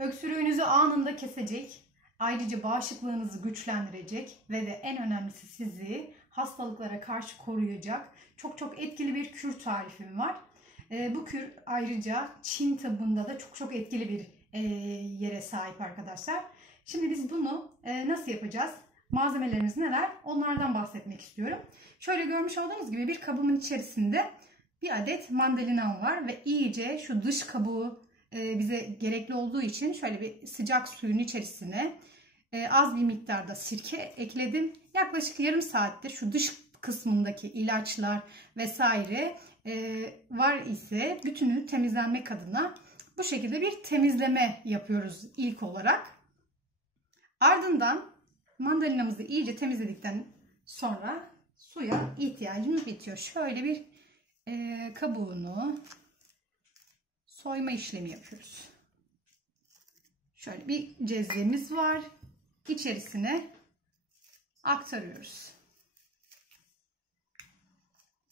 Öksürüğünüzü anında kesecek, ayrıca bağışıklığınızı güçlendirecek ve de en önemlisi sizi hastalıklara karşı koruyacak çok etkili bir kür tarifim var. Bu kür ayrıca Çin tıbbında da çok etkili bir yere sahip arkadaşlar. Şimdi biz bunu nasıl yapacağız? Malzemelerimiz neler? Onlardan bahsetmek istiyorum. Şöyle görmüş olduğunuz gibi bir kabımın içerisinde bir adet mandalinam var ve iyice şu dış kabuğu bize gerekli olduğu için şöyle bir sıcak suyun içerisine az bir miktarda sirke ekledim. Yaklaşık yarım saatte şu dış kısmındaki ilaçlar vesaire var ise bütünü temizlenmek adına bu şekilde bir temizleme yapıyoruz ilk olarak. Ardından mandalinamızı iyice temizledikten sonra suya ihtiyacımız bitiyor. Şöyle bir kabuğunu soyma işlemi yapıyoruz. Şöyle bir cezvemiz var. İçerisine aktarıyoruz.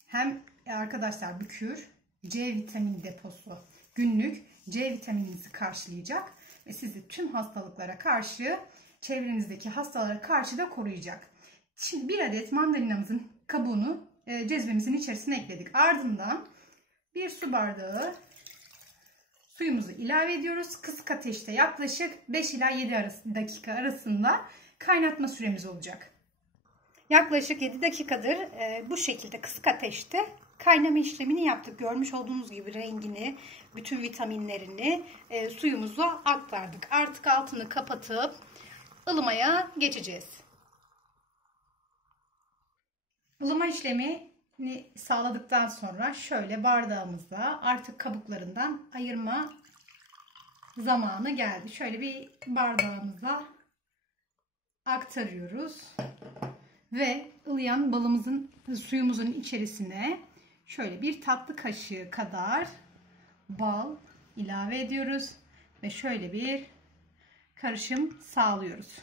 Hem arkadaşlar bu kür C vitamini deposu, günlük C vitamininizi karşılayacak ve sizi tüm hastalıklara karşı, çevrenizdeki hastalara karşı da koruyacak. Şimdi bir adet mandalinamızın kabuğunu cezvemizin içerisine ekledik. Ardından bir su bardağı suyumuzu ilave ediyoruz. Kısık ateşte yaklaşık 5 ila 7 dakika arasında kaynatma süremiz olacak. Yaklaşık 7 dakikadır bu şekilde kısık ateşte kaynama işlemini yaptık. Görmüş olduğunuz gibi rengini, bütün vitaminlerini suyumuza aktardık. Artık altını kapatıp ılımaya geçeceğiz. Ilıma işlemini sağladıktan sonra şöyle bardağımızda artık kabuklarından ayırma zamanı geldi. Şöyle bir bardağımıza aktarıyoruz ve ılıyan balımızın, suyumuzun içerisine şöyle bir tatlı kaşığı kadar bal ilave ediyoruz ve şöyle bir karışım sağlıyoruz.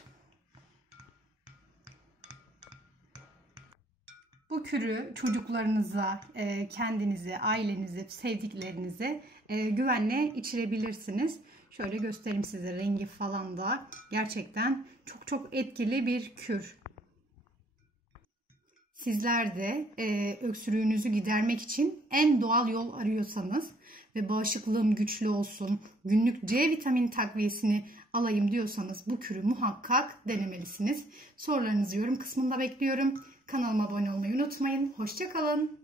Bu kürü çocuklarınıza, kendinize, ailenize, sevdiklerinize güvenle içirebilirsiniz. Şöyle göstereyim size, rengi falan da gerçekten çok etkili bir kür. Sizler de öksürüğünüzü gidermek için en doğal yol arıyorsanız ve bağışıklığım güçlü olsun, günlük C vitamini takviyesini alayım diyorsanız bu kürü muhakkak denemelisiniz. Sorularınızı yorum kısmında bekliyorum. Kanalıma abone olmayı unutmayın. Hoşça kalın.